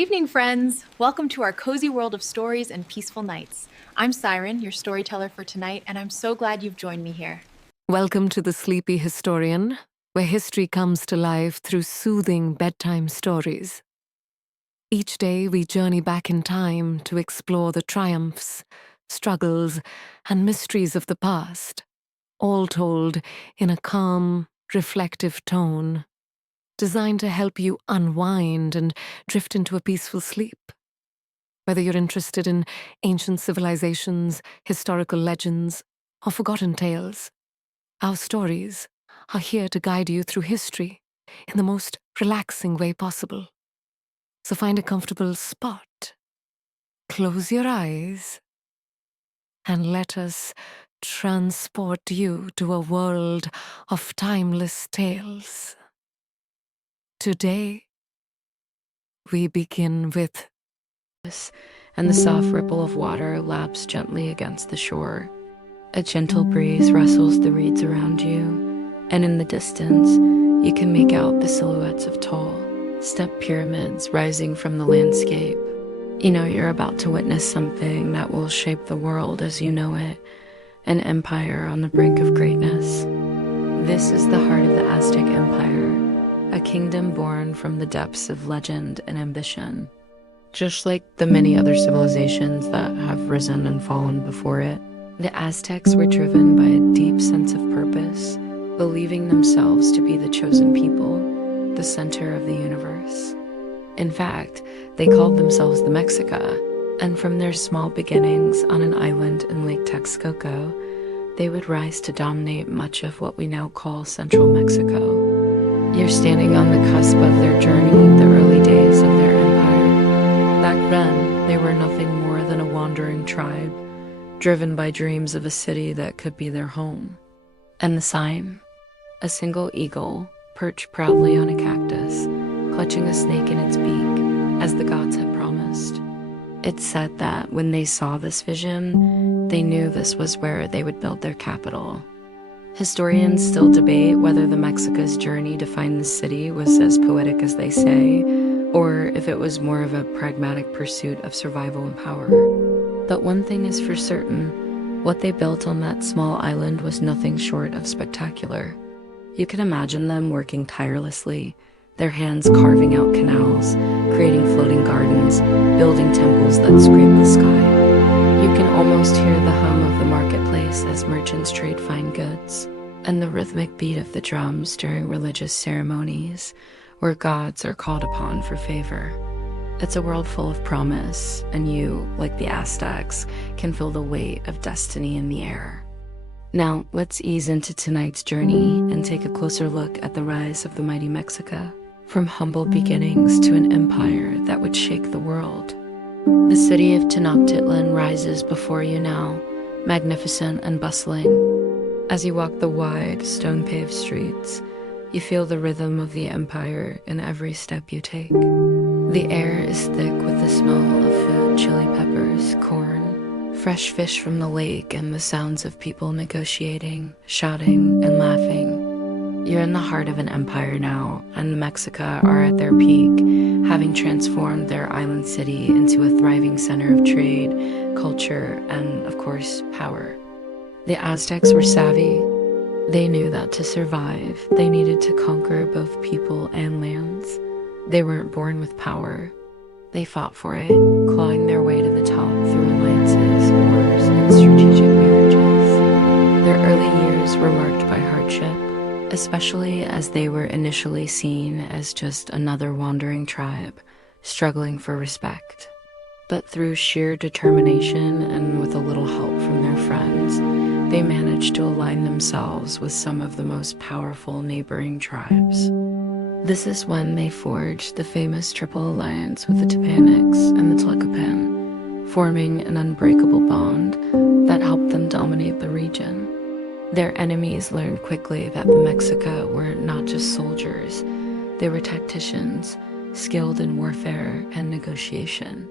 evening, friends. Welcome to our cozy world of stories and peaceful nights. I'm Siren, your storyteller for tonight, and I'm so glad you've joined me here. Welcome to the Sleepy Historian, where history comes to life through soothing bedtime stories. Each day we journey back in time to explore the triumphs, struggles, and mysteries of the past, all told in a calm, reflective tone, designed to help you unwind and drift into a peaceful sleep. Whether you're interested in ancient civilizations, historical legends, or forgotten tales, our stories are here to guide you through history in the most relaxing way possible. So find a comfortable spot, close your eyes, and let us transport you to a world of timeless tales. Today, we begin with and the soft ripple of water laps gently against the shore. A gentle breeze rustles the reeds around you, and in the distance, you can make out the silhouettes of tall, step pyramids rising from the landscape. You know you're about to witness something that will shape the world as you know it, an empire on the brink of greatness. This is the heart of the Aztec Empire, a kingdom born from the depths of legend and ambition. Just like the many other civilizations that have risen and fallen before it, the Aztecs were driven by a deep sense of purpose, believing themselves to be the chosen people, the center of the universe. In fact, they called themselves the Mexica, and from their small beginnings on an island in Lake Texcoco, they would rise to dominate much of what we now call central Mexico. You're standing on the cusp of their journey, the early days of their empire. Back then, they were nothing more than a wandering tribe, driven by dreams of a city that could be their home. And the sign? A single eagle, perched proudly on a cactus, clutching a snake in its beak, as the gods had promised. It said that when they saw this vision, they knew this was where they would build their capital. Historians still debate whether the Mexica's journey to find the city was as poetic as they say, or if it was more of a pragmatic pursuit of survival and power. But one thing is for certain, what they built on that small island was nothing short of spectacular. You can imagine them working tirelessly, their hands carving out canals, creating floating gardens, building temples that scrape the sky. You can almost hear the hum of the marketplace as merchants trade fine goods, and the rhythmic beat of the drums during religious ceremonies, where gods are called upon for favor. It's a world full of promise, and you, like the Aztecs, can feel the weight of destiny in the air. Now, let's ease into tonight's journey and take a closer look at the rise of the mighty Mexica, from humble beginnings to an empire that would shake the world. The city of Tenochtitlan rises before you now, magnificent and bustling. As you walk the wide, stone-paved streets, you feel the rhythm of the empire in every step you take. The air is thick with the smell of food, chili peppers, corn, fresh fish from the lake, and the sounds of people negotiating, shouting, and laughing. You're in the heart of an empire now, and the Mexica are at their peak, having transformed their island city into a thriving center of trade, culture, and, of course, power. The Aztecs were savvy. They knew that to survive, they needed to conquer both people and lands. They weren't born with power. They fought for it, clawing their way to the top through alliances, wars, and strategic marriages. Their early years were marked by hardship, especially as they were initially seen as just another wandering tribe, struggling for respect. But through sheer determination and with a little help from their friends, they managed to align themselves with some of the most powerful neighboring tribes. This is when they forged the famous Triple Alliance with the Tepanecs and the Tlacopan, forming an unbreakable bond that helped them dominate the region. Their enemies learned quickly that the Mexica were not just soldiers, they were tacticians, skilled in warfare and negotiation.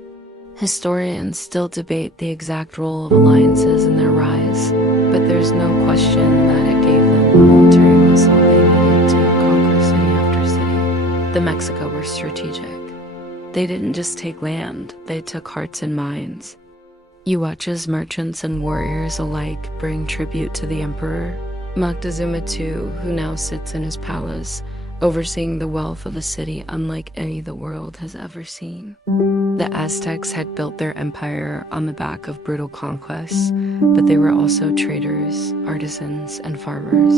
Historians still debate the exact role of alliances in their rise, but there's no question that it gave them the military muscle they needed to conquer city after city. The Mexica were strategic. They didn't just take land, they took hearts and minds. You watch as merchants and warriors alike bring tribute to the emperor. Moctezuma II, who now sits in his palace, overseeing the wealth of a city unlike any the world has ever seen. The Aztecs had built their empire on the back of brutal conquests, but they were also traders, artisans, and farmers.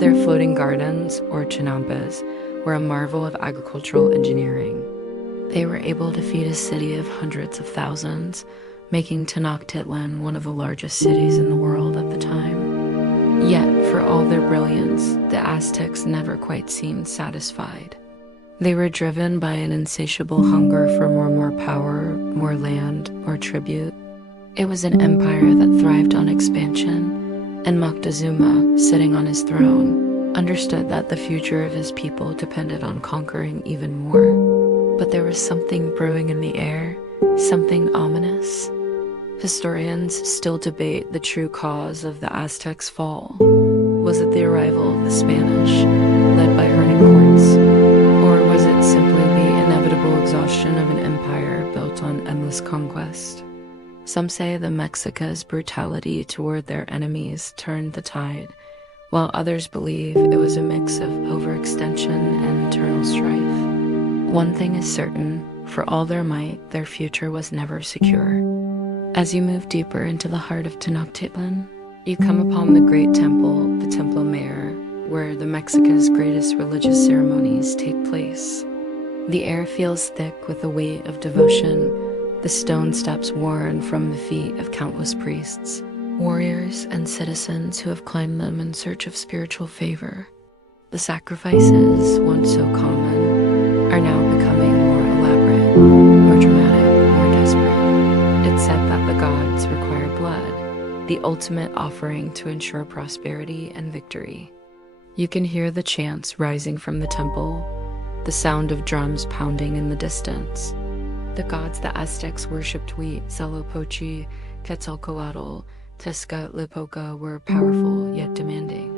Their floating gardens, or chinampes, were a marvel of agricultural engineering. They were able to feed a city of hundreds of thousands, making Tenochtitlan one of the largest cities in the world at the time. Yet, for all their brilliance, the Aztecs never quite seemed satisfied. They were driven by an insatiable hunger for more power, more land, more tribute. It was an empire that thrived on expansion, and Moctezuma, sitting on his throne, understood that the future of his people depended on conquering even more. But there was something brewing in the air, something ominous. Historians still debate the true cause of the Aztecs' fall. Was it the arrival of the Spanish, led by Hernan Cortes, or was it simply the inevitable exhaustion of an empire built on endless conquest? Some say the Mexica's brutality toward their enemies turned the tide, while others believe it was a mix of overextension and internal strife. One thing is certain, for all their might, their future was never secure. As you move deeper into the heart of Tenochtitlan, you come upon the great temple, the Templo Mayor, where the Mexica's greatest religious ceremonies take place. The air feels thick with the weight of devotion, the stone steps worn from the feet of countless priests, warriors, and citizens who have climbed them in search of spiritual favor. The sacrifices, once so common, are now becoming more elaborate, more dramatic, more desperate. It's said that the gods require blood, the ultimate offering to ensure prosperity and victory. You can hear the chants rising from the temple, the sound of drums pounding in the distance. The gods the Aztecs worshipped, Huitzilopochtli, Quetzalcoatl, Tezcatlipoca, were powerful yet demanding.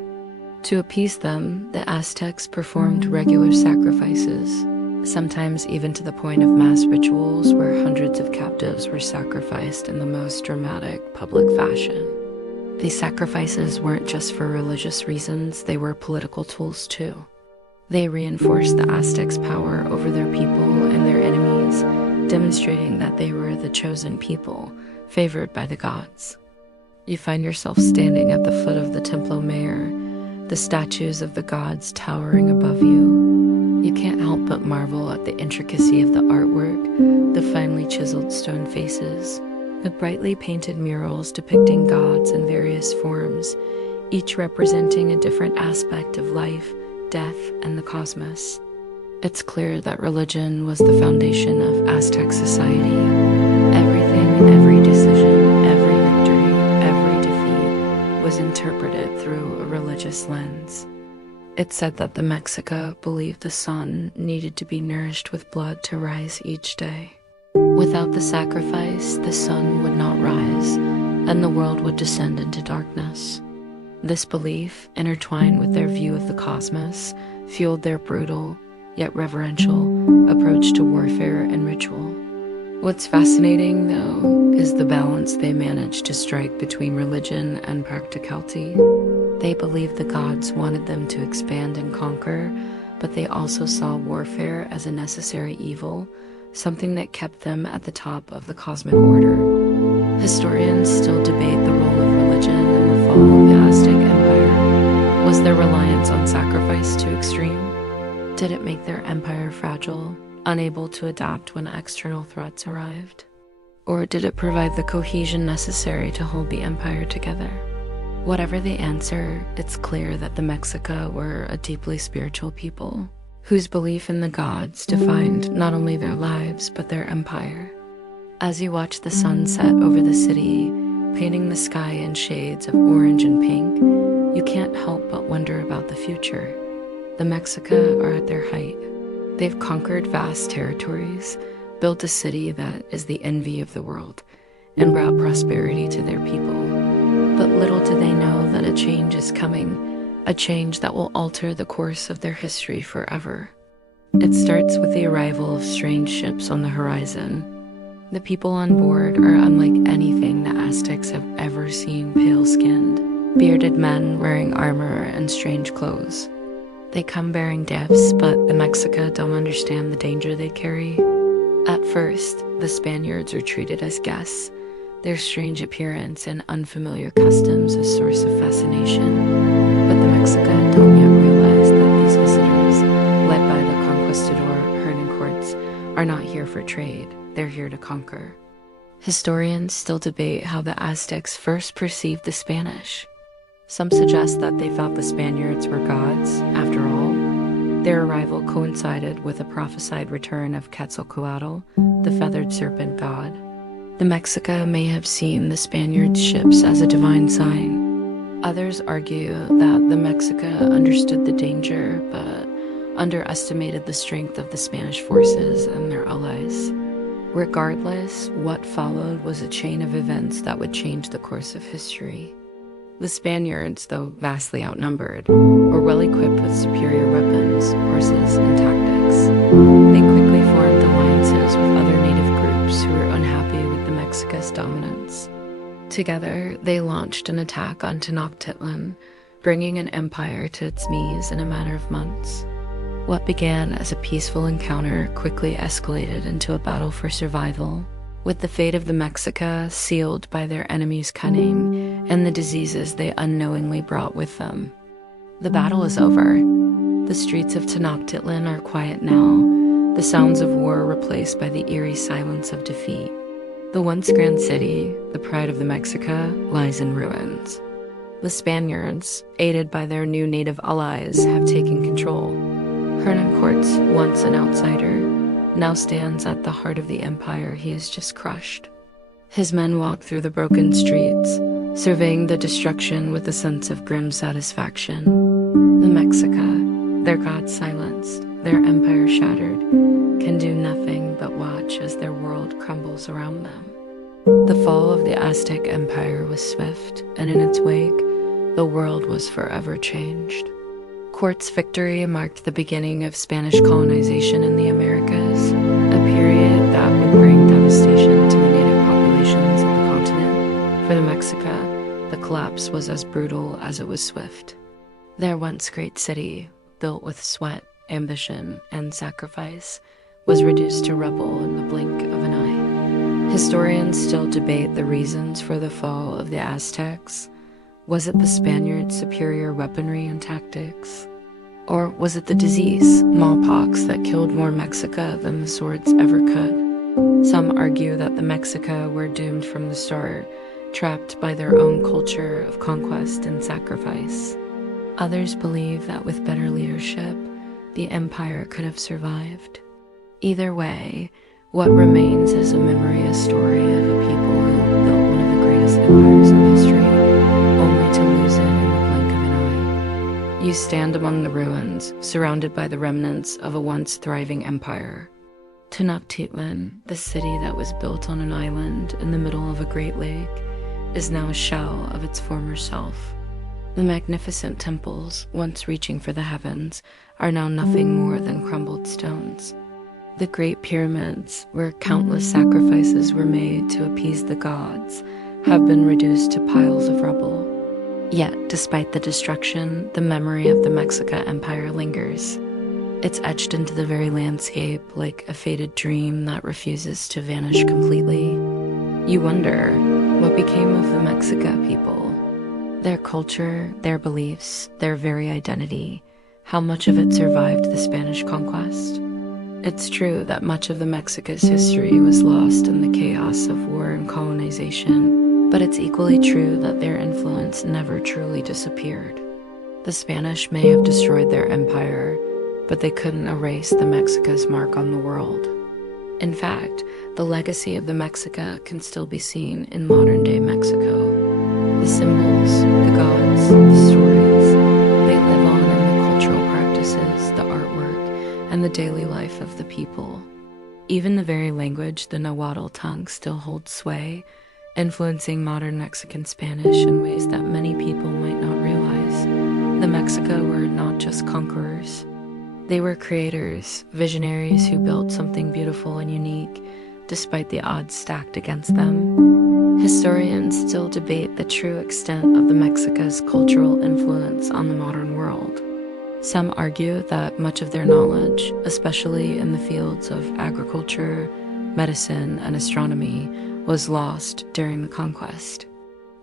To appease them, the Aztecs performed regular sacrifices, sometimes even to the point of mass rituals where hundreds of captives were sacrificed in the most dramatic public fashion. These sacrifices weren't just for religious reasons, they were political tools too. They reinforced the Aztecs' power over their people and their enemies, demonstrating that they were the chosen people, favored by the gods. You find yourself standing at the foot of the Templo Mayor, the statues of the gods towering above you. You can't help but marvel at the intricacy of the artwork, the finely chiseled stone faces, the brightly painted murals depicting gods in various forms, each representing a different aspect of life, death, and the cosmos. It's clear that religion was the foundation of Aztec society. Everything, every decision, every victory, every defeat was interpreted through a religious lens. It's said that the Mexica believed the sun needed to be nourished with blood to rise each day. Without the sacrifice, the sun would not rise, and the world would descend into darkness. This belief, intertwined with their view of the cosmos, fueled their brutal, yet reverential, approach to warfare and ritual. What's fascinating, though, is the balance they managed to strike between religion and practicality. They believed the gods wanted them to expand and conquer, but they also saw warfare as a necessary evil, something that kept them at the top of the cosmic order. Historians still debate the role of religion in the fall of the Aztec Empire. Was their reliance on sacrifice too extreme? Did it make their empire fragile, unable to adapt when external threats arrived? Or did it provide the cohesion necessary to hold the empire together? Whatever the answer, it's clear that the Mexica were a deeply spiritual people, whose belief in the gods defined not only their lives, but their empire. As you watch the sun set over the city, painting the sky in shades of orange and pink, you can't help but wonder about the future. The Mexica are at their height. They've conquered vast territories, built a city that is the envy of the world, and brought prosperity to their people. But little do they know that a change is coming, a change that will alter the course of their history forever. It starts with the arrival of strange ships on the horizon. The people on board are unlike anything the Aztecs have ever seen: pale-skinned, bearded men wearing armor and strange clothes. They come bearing gifts, but the Mexica don't understand the danger they carry. At first, the Spaniards are treated as guests, their strange appearance and unfamiliar customs a source of fascination. But the Mexica don't yet realize that these visitors, led by the conquistador Hernán, are not here for trade, they're here to conquer. Historians still debate how the Aztecs first perceived the Spanish. Some suggest that they thought the Spaniards were gods. After all, their arrival coincided with a prophesied return of Quetzalcoatl, the feathered serpent god. The Mexica may have seen the Spaniards' ships as a divine sign. Others argue that the Mexica understood the danger, but underestimated the strength of the Spanish forces and their allies. Regardless, what followed was a chain of events that would change the course of history. The Spaniards, though vastly outnumbered, were well equipped with superior weapons, horses, and tactics. They quickly formed alliances with other native groups who were unhappy with the Mexica's dominance. Together, they launched an attack on Tenochtitlan, bringing an empire to its knees in a matter of months. What began as a peaceful encounter quickly escalated into a battle for survival, with the fate of the Mexica sealed by their enemies' cunning and the diseases they unknowingly brought with them. The battle is over. The streets of Tenochtitlan are quiet now, the sounds of war replaced by the eerie silence of defeat. The once grand city, the pride of the Mexica, lies in ruins. The Spaniards, aided by their new native allies, have taken control. Hernán, once an outsider, now stands at the heart of the empire he has just crushed. His men walk through the broken streets, surveying the destruction with a sense of grim satisfaction. The Mexica, their god silenced, their empire shattered, can do nothing but watch as their world crumbles around them. The fall of the Aztec Empire was swift, and in its wake, the world was forever changed. Cort's victory marked the beginning of Spanish colonization in the Americas, a period that would bring devastation to the native populations of the continent. For the Mexica, the collapse was as brutal as it was swift. Their once great city, built with sweat, ambition, and sacrifice, was reduced to rubble in the blink of an eye. Historians still debate the reasons for the fall of the Aztecs. Was it the Spaniards' superior weaponry and tactics? Or was it the disease, smallpox, that killed more Mexica than the swords ever could? Some argue that the Mexica were doomed from the start, trapped by their own culture of conquest and sacrifice. Others believe that with better leadership, the empire could have survived. Either way, what remains is a memory, a story of a people who built one of the greatest empires in history, only to lose it in the blink of an eye. You stand among the ruins, surrounded by the remnants of a once thriving empire. Tenochtitlan, the city that was built on an island in the middle of a great lake, is now a shell of its former self. The magnificent temples, once reaching for the heavens, are now nothing more than crumbled stones. The great pyramids, where countless sacrifices were made to appease the gods, have been reduced to piles of rubble. Yet, despite the destruction, the memory of the Mexica Empire lingers. It's etched into the very landscape like a faded dream that refuses to vanish completely. You wonder, what became of the Mexica people? Their culture, their beliefs, their very identity, how much of it survived the Spanish conquest? It's true that much of the Mexica's history was lost in the chaos of war and colonization, but it's equally true that their influence never truly disappeared. The Spanish may have destroyed their empire, but they couldn't erase the Mexica's mark on the world. In fact, the legacy of the Mexica can still be seen in modern-day Mexico. The symbols, the gods, the stories, they live on in the cultural practices, the artwork, and the daily life of the people. Even the very language, the Nahuatl tongue, still holds sway, influencing modern Mexican Spanish in ways that many people might not realize. The Mexica were not just conquerors. They were creators, visionaries who built something beautiful and unique, despite the odds stacked against them. Historians still debate the true extent of the Mexica's cultural influence on the modern world. Some argue that much of their knowledge, especially in the fields of agriculture, medicine, and astronomy, was lost during the conquest.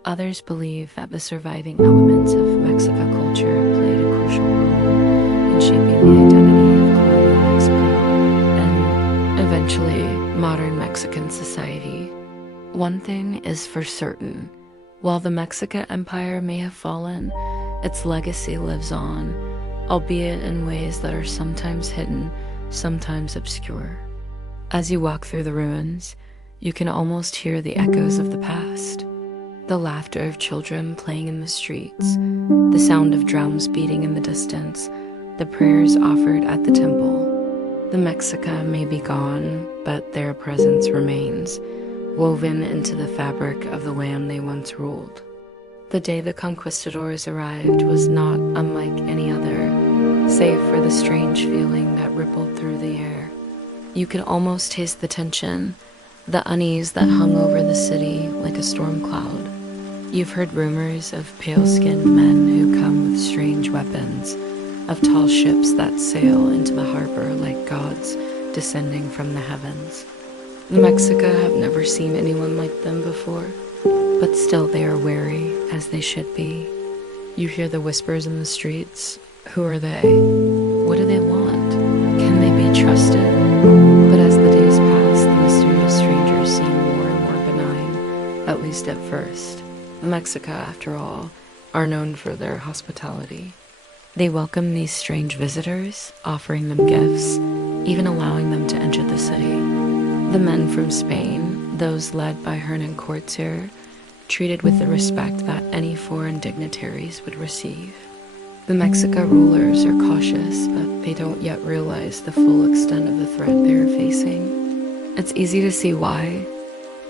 Others believe that the surviving elements of Mexican culture played a crucial role in shaping the identity of colonial Mexico and, eventually, modern Mexican society. One thing is for certain: while the Aztec Empire may have fallen, its legacy lives on, albeit in ways that are sometimes hidden, sometimes obscure. As you walk through the ruins, you can almost hear the echoes of the past. The laughter of children playing in the streets, the sound of drums beating in the distance, the prayers offered at the temple. The Mexica may be gone, but their presence remains, woven into the fabric of the land they once ruled. The day the conquistadors arrived was not unlike any other, save for the strange feeling that rippled through the air. You could almost taste the tension, the unease that hung over the city like a storm cloud. You've heard rumors of pale-skinned men who come with strange weapons, of tall ships that sail into the harbor like gods descending from the heavens. The Mexica have never seen anyone like them before, but still they are wary, as they should be. You hear the whispers in the streets. Who are they? What do they want? Can they be trusted? But as the days pass, the mysterious strangers seem more and more benign, at least at first. The Mexica, after all, are known for their hospitality. They welcome these strange visitors, offering them gifts, even allowing them to enter the city. The men from Spain, those led by Hernan Cortez, treated with the respect that any foreign dignitaries would receive. The Mexica rulers are cautious, but they don't yet realize the full extent of the threat they are facing. It's easy to see why.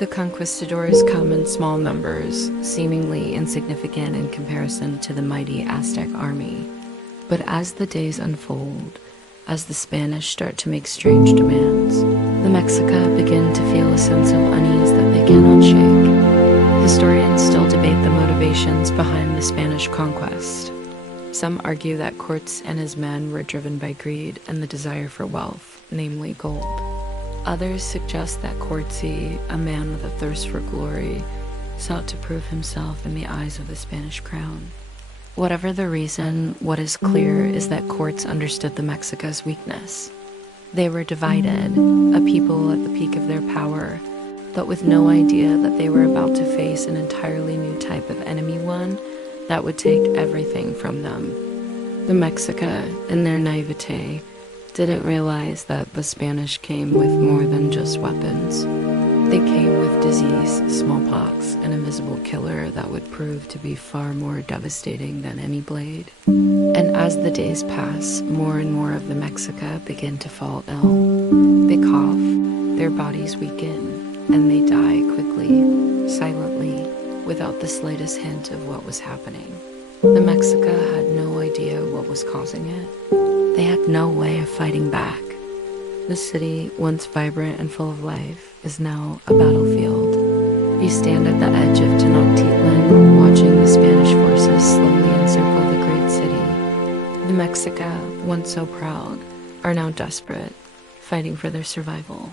The conquistadors come in small numbers, seemingly insignificant in comparison to the mighty Aztec army. But as the days unfold, as the Spanish start to make strange demands, the Mexica begin to feel a sense of unease that they cannot shake. Historians still debate the motivations behind the Spanish conquest. Some argue that Cortes and his men were driven by greed and the desire for wealth, namely gold. Others suggest that Cortes, a man with a thirst for glory, sought to prove himself in the eyes of the Spanish crown. Whatever the reason, what is clear is that Cortes understood the Mexica's weakness. They were divided, a people at the peak of their power, but with no idea that they were about to face an entirely new type of enemy, one that would take everything from them. The Mexica, in their naivete, didn't realize that the Spanish came with more than just weapons. They came with disease, smallpox, an invisible killer that would prove to be far more devastating than any blade. And as the days pass, more and more of the Mexica begin to fall ill. They cough, their bodies weaken, and they die quickly, silently, without the slightest hint of what was happening. The Mexica had no idea what was causing it. They had no way of fighting back. The city, once vibrant and full of life, is now a battlefield. You stand at the edge of Tenochtitlan, watching the Spanish forces slowly encircle the great city. The Mexica, once so proud, are now desperate, fighting for their survival.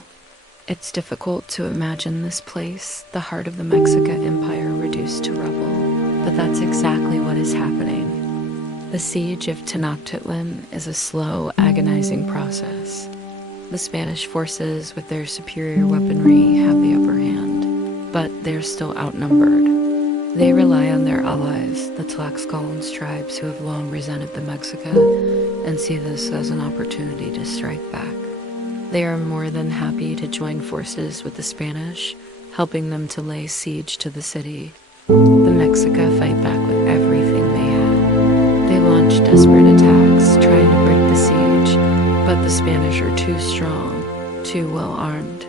It's difficult to imagine this place, the heart of the Aztec Empire, reduced to rubble, but that's exactly what is happening. The siege of Tenochtitlan is a slow, agonizing process. The Spanish forces, with their superior weaponry, have the upper hand, but they're still outnumbered. They rely on their allies, the Tlaxcalan tribes who have long resented the Mexica, and see this as an opportunity to strike back. They are more than happy to join forces with the Spanish, helping them to lay siege to the city. The Mexica fight back with everything they have. They launch desperate attacks, trying to break the siege, but the Spanish are too strong, too well armed.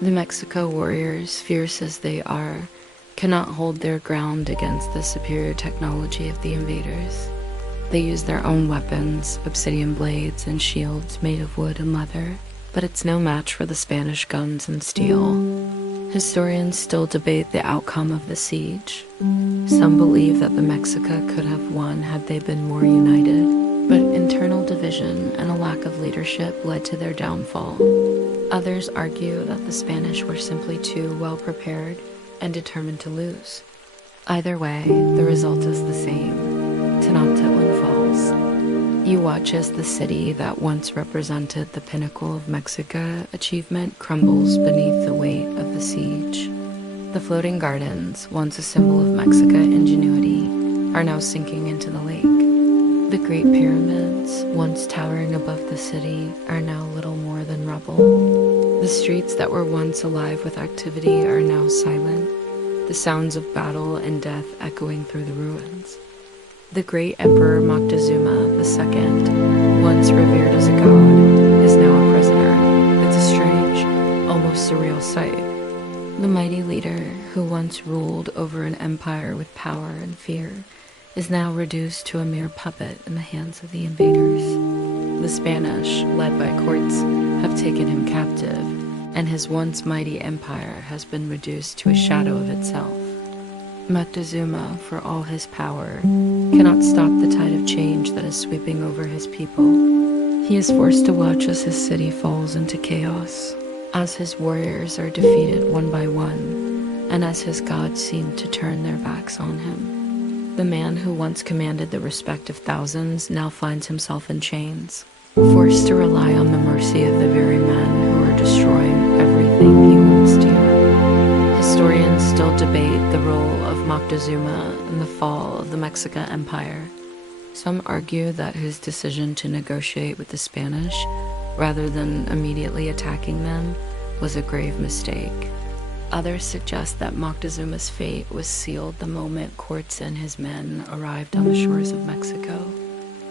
The Mexico warriors, fierce as they are, cannot hold their ground against the superior technology of the invaders. They use their own weapons, obsidian blades and shields made of wood and leather, but it's no match for the Spanish guns and steel. Historians still debate the outcome of the siege. Some believe that the Mexica could have won had they been more united, but internal division and a lack of leadership led to their downfall. Others argue that the Spanish were simply too well prepared and determined to lose. Either way, the result is the same. Tenochtitlan falls. You watch as the city that once represented the pinnacle of Mexica achievement crumbles beneath the weight of the siege. The floating gardens, once a symbol of Mexica ingenuity, are now sinking into the lake. The Great Pyramids, once towering above the city, are now little more than rubble. The streets that were once alive with activity are now silent, the sounds of battle and death echoing through the ruins. The great Emperor Moctezuma II, once revered as a god, is now a prisoner. It's a strange, almost surreal sight. The mighty leader, who once ruled over an empire with power and fear, is now reduced to a mere puppet in the hands of the invaders. The Spanish, led by Cortes, have taken him captive, and his once mighty empire has been reduced to a shadow of itself. Moctezuma, for all his power, cannot stop the tide of change that is sweeping over his people. He is forced to watch as his city falls into chaos, as his warriors are defeated one by one, and as his gods seem to turn their backs on him. The man who once commanded the respect of thousands now finds himself in chains, forced to rely on the mercy of the very men who are destroying everything he holds dear. Historians still debate the role of Moctezuma in the fall of the Mexican Empire. Some argue that his decision to negotiate with the Spanish, rather than immediately attacking them, was a grave mistake. Others suggest that Moctezuma's fate was sealed the moment Cortes and his men arrived on the shores of Mexico.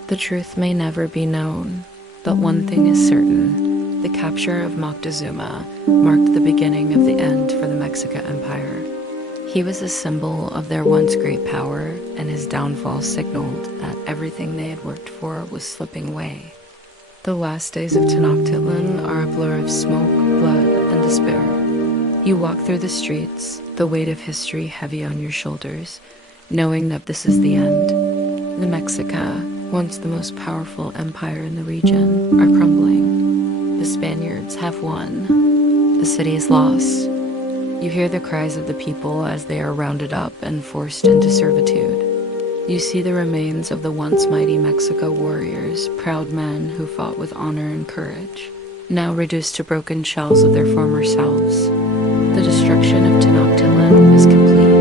The truth may never be known, but one thing is certain: the capture of Moctezuma marked the beginning of the end for the Mexican Empire. He was a symbol of their once great power, and his downfall signaled that everything they had worked for was slipping away. The last days of Tenochtitlan are a blur of smoke, blood, and despair. You walk through the streets, the weight of history heavy on your shoulders, knowing that this is the end. The Mexica, once the most powerful empire in the region, are crumbling. The Spaniards have won. The city is lost. You hear the cries of the people as they are rounded up and forced into servitude. You see the remains of the once mighty Mexico warriors, proud men who fought with honor and courage, now reduced to broken shells of their former selves. The destruction of Tenochtitlan is complete,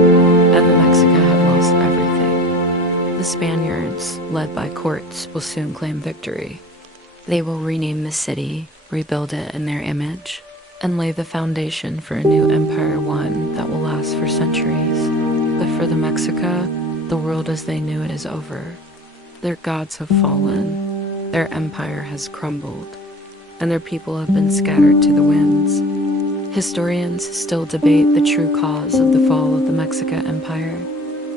and the Mexica have lost everything. The Spaniards, led by Cortes, will soon claim victory. They will rename the city, rebuild it in their image, and lay the foundation for a new empire, one that will last for centuries. But for the Mexica, the world as they knew it is over. Their gods have fallen, their empire has crumbled, and their people have been scattered to the winds. Historians still debate the true cause of the fall of the Mexican Empire.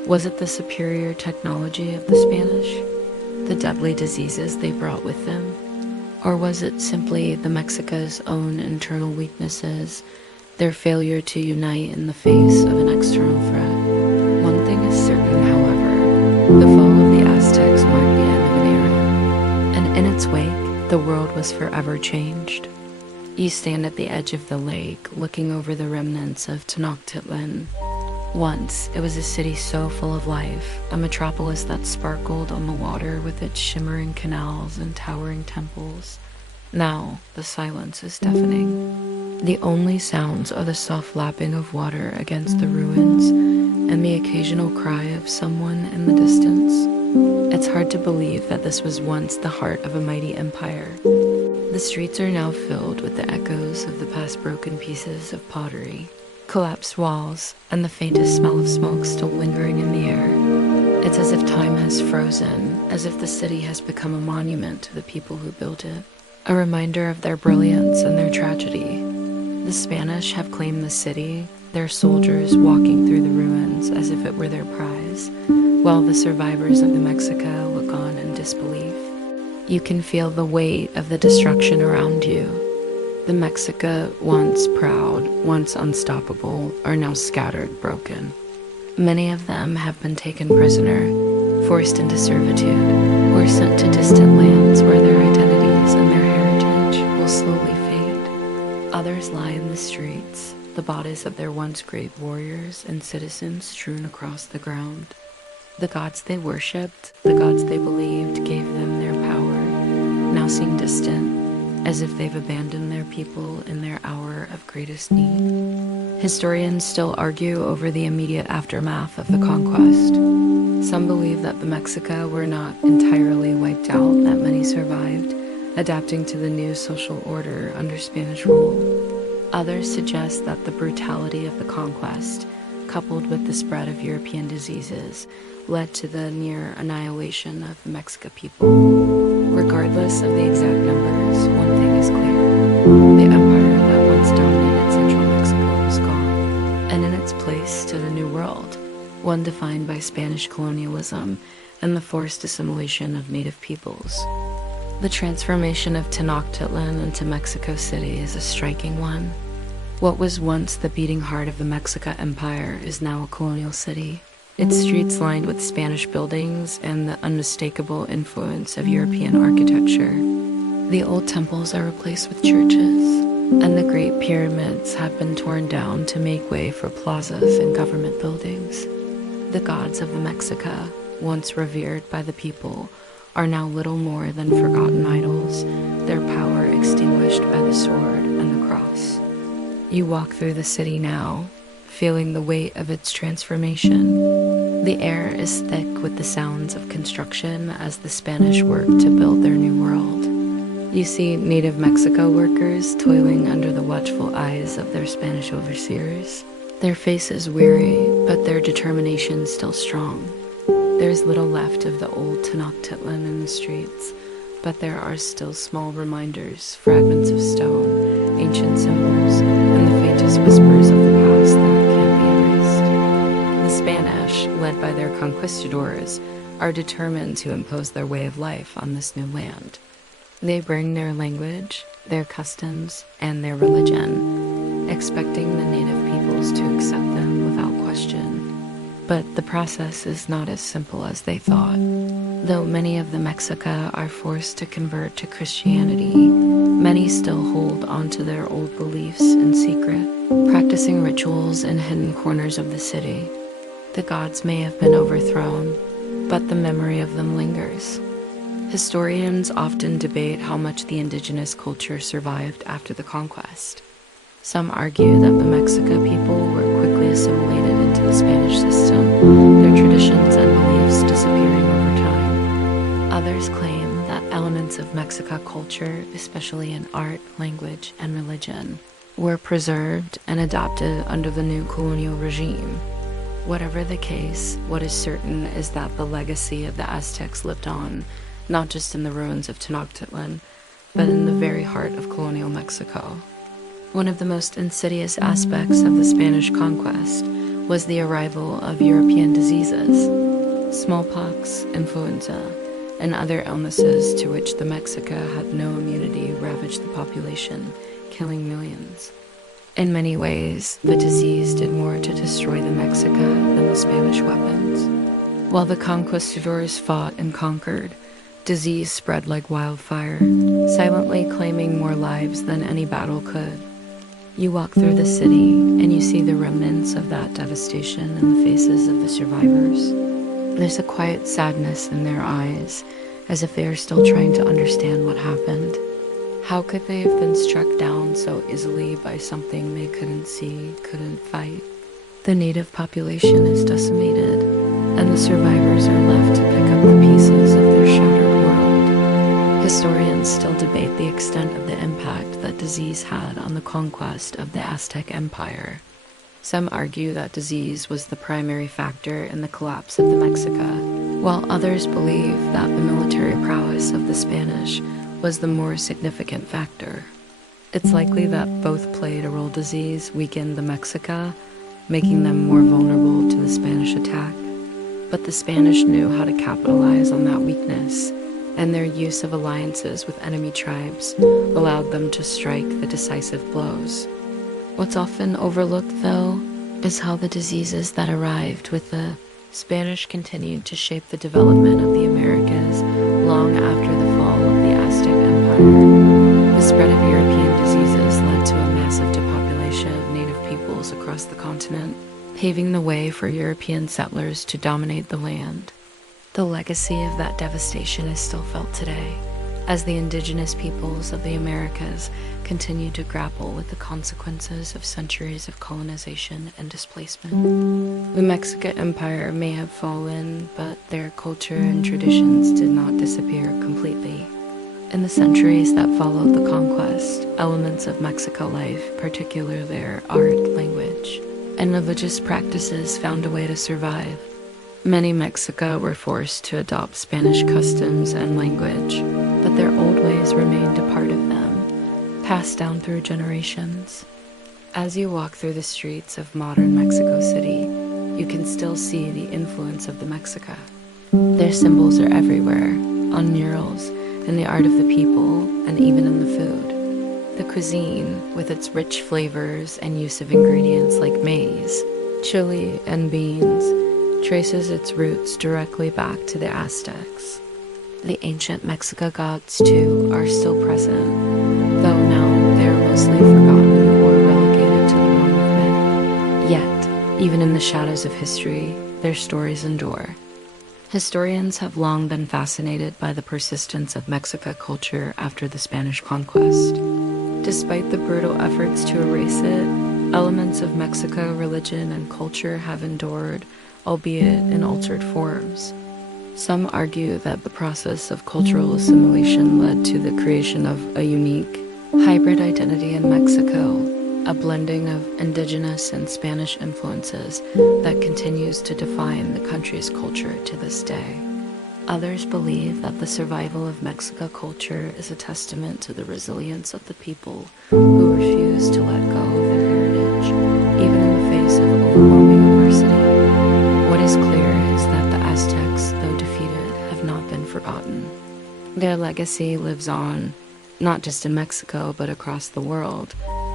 Was it the superior technology of the Spanish? The deadly diseases they brought with them? Or was it simply the Mexica's own internal weaknesses, their failure to unite in the face of an external threat? One thing is certain, however: the fall of the Aztecs marked the end of an era, and in its wake, the world was forever changed. You stand at the edge of the lake, looking over the remnants of Tenochtitlan. Once, it was a city so full of life, a metropolis that sparkled on the water with its shimmering canals and towering temples. Now, the silence is deafening. The only sounds are the soft lapping of water against the ruins and the occasional cry of someone in the distance. It's hard to believe that this was once the heart of a mighty empire. The streets are now filled with the echoes of the past broken pieces of pottery, collapsed walls, and the faintest smell of smoke still lingering in the air. It's as if time has frozen, as if the city has become a monument to the people who built it, a reminder of their brilliance and their tragedy. The Spanish have claimed the city, their soldiers walking through the ruins as if it were their prize, while the survivors of the Mexica look on in disbelief. You can feel the weight of the destruction around you. The Mexica, once proud, once unstoppable, are now scattered, broken. Many of them have been taken prisoner, forced into servitude, or sent to distant lands where their identities and their heritage will slowly fade. Others lie in the streets, the bodies of their once great warriors and citizens strewn across the ground. The gods they worshipped, the gods they believed gave them their power, now seem distant, as if they've abandoned their people in their hour of greatest need. Historians still argue over the immediate aftermath of the conquest. Some believe that the Mexica were not entirely wiped out, that many survived, adapting to the new social order under Spanish rule. Others suggest that the brutality of the conquest, coupled with the spread of European diseases, led to the near annihilation of the Mexica people. Regardless of the exact numbers, one thing is clear. The empire that once dominated central Mexico is gone, and in its place stood a new world, one defined by Spanish colonialism and the forced assimilation of native peoples. The transformation of Tenochtitlan into Mexico City is a striking one. What was once the beating heart of the Aztec Empire is now a colonial city, its streets lined with Spanish buildings and the unmistakable influence of European architecture. The old temples are replaced with churches, and the great pyramids have been torn down to make way for plazas and government buildings. The gods of the Mexica, once revered by the people, are now little more than forgotten idols, their power extinguished by the sword and the cross. You walk through the city now, feeling the weight of its transformation. The air is thick with the sounds of construction as the Spanish work to build their new world. You see native Mexico workers toiling under the watchful eyes of their Spanish overseers. Their faces weary, but their determination still strong. There's little left of the old Tenochtitlan in the streets, but there are still small reminders, fragments of stone, ancient symbols, and the faintest whispers of the past that can't be erased. The Spanish, led by their conquistadors, are determined to impose their way of life on this new land. They bring their language, their customs, and their religion, expecting the native peoples to accept them without question. But the process is not as simple as they thought. Though many of the Mexica are forced to convert to Christianity, many still hold onto their old beliefs in secret, practicing rituals in hidden corners of the city. The gods may have been overthrown, but the memory of them lingers. Historians often debate how much the indigenous culture survived after the conquest. Some argue that the Mexica people were quickly assimilated into the Spanish system, their traditions and beliefs disappearing over time. Others claim that elements of Mexica culture, especially in art, language, and religion, were preserved and adopted under the new colonial regime. Whatever the case, what is certain is that the legacy of the Aztecs lived on, not just in the ruins of Tenochtitlan, but in the very heart of colonial Mexico. One of the most insidious aspects of the Spanish conquest was the arrival of European diseases. Smallpox, influenza, and other illnesses to which the Mexica had no immunity ravaged the population, killing millions. In many ways, the disease did more to destroy the Mexica than the Spanish weapons. While the conquistadors fought and conquered, disease spread like wildfire, silently claiming more lives than any battle could. You walk through the city, and you see the remnants of that devastation in the faces of the survivors. There's a quiet sadness in their eyes, as if they are still trying to understand what happened. How could they have been struck down so easily by something they couldn't see, couldn't fight? The native population is decimated, and the survivors are left to pick up the pieces of their shattered world. Historians still debate the extent of the impact that disease had on the conquest of the Aztec Empire. Some argue that disease was the primary factor in the collapse of the Mexica, while others believe that the military prowess of the Spanish was the more significant factor. It's likely that both played a role. Disease weakened the Mexica, making them more vulnerable to the Spanish attack. But the Spanish knew how to capitalize on that weakness, and their use of alliances with enemy tribes allowed them to strike the decisive blows. What's often overlooked, though, is how the diseases that arrived with the Spanish continued to shape the development of the Americas long after the fall of the Aztec Empire. The spread of European diseases led to a massive depopulation of native peoples across the continent, paving the way for European settlers to dominate the land. The legacy of that devastation is still felt today, as the indigenous peoples of the Americas continue to grapple with the consequences of centuries of colonization and displacement. The Mexican Empire may have fallen, but their culture and traditions did not disappear completely. In the centuries that followed the conquest, elements of Mexico life, particularly their art, language, and religious practices, found a way to survive. Many Mexica were forced to adopt Spanish customs and language, but their old ways remained a part of them, passed down through generations. As you walk through the streets of modern Mexico City, you can still see the influence of the Mexica. Their symbols are everywhere, on murals, in the art of the people, and even in the food. The cuisine, with its rich flavors and use of ingredients like maize, chili, and beans, traces its roots directly back to the Aztecs. The ancient Mexica gods, too, are still present, though now they are mostly forgotten or relegated to the realm of myth. Yet, even in the shadows of history, their stories endure. Historians have long been fascinated by the persistence of Mexica culture after the Spanish conquest. Despite the brutal efforts to erase it, elements of Mexico religion and culture have endured, albeit in altered forms. Some argue that the process of cultural assimilation led to the creation of a unique, hybrid identity in Mexico, a blending of indigenous and Spanish influences that continues to define the country's culture to this day. Others believe that the survival of Mexica culture is a testament to the resilience of the people who refuse to let go of their heritage, even in the face of overwhelming adversity. What is clear is that the Aztecs, though defeated, have not been forgotten. Their legacy lives on, not just in Mexico, but across the world,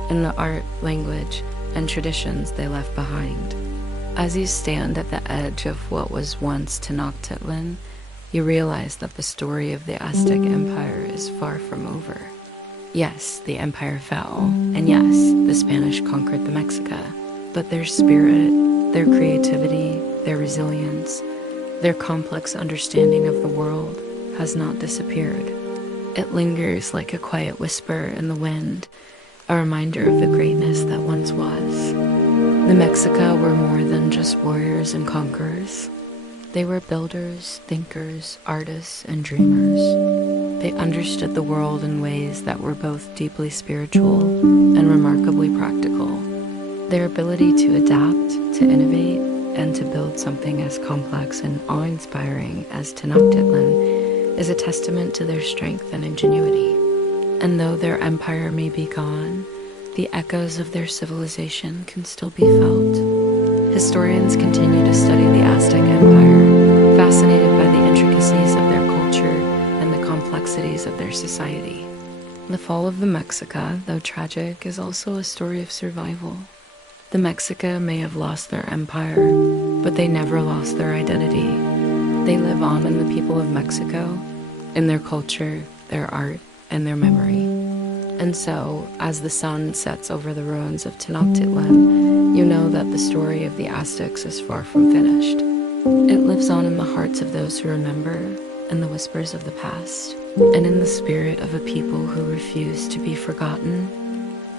in the art, language, and traditions they left behind. As you stand at the edge of what was once Tenochtitlan, you realize that the story of the Aztec Empire is far from over. Yes, the empire fell, and yes, the Spanish conquered the Mexica, but their spirit, their creativity, their resilience, their complex understanding of the world has not disappeared. It lingers like a quiet whisper in the wind, a reminder of the greatness that once was. The Mexica were more than just warriors and conquerors. They were builders, thinkers, artists, and dreamers. They understood the world in ways that were both deeply spiritual and remarkably practical. Their ability to adapt, to innovate, and to build something as complex and awe-inspiring as Tenochtitlan is a testament to their strength and ingenuity. And though their empire may be gone, the echoes of their civilization can still be felt. Historians continue to study the Aztec Empire, fascinated by the intricacies of their culture and the complexities of their society. The fall of the Mexica, though tragic, is also a story of survival. The Mexica may have lost their empire, but they never lost their identity. They live on in the people of Mexico, in their culture, their art, and their memory. And so, as the sun sets over the ruins of Tenochtitlan, you know that the story of the Aztecs is far from finished. It lives on in the hearts of those who remember, in the whispers of the past, and in the spirit of a people who refuse to be forgotten.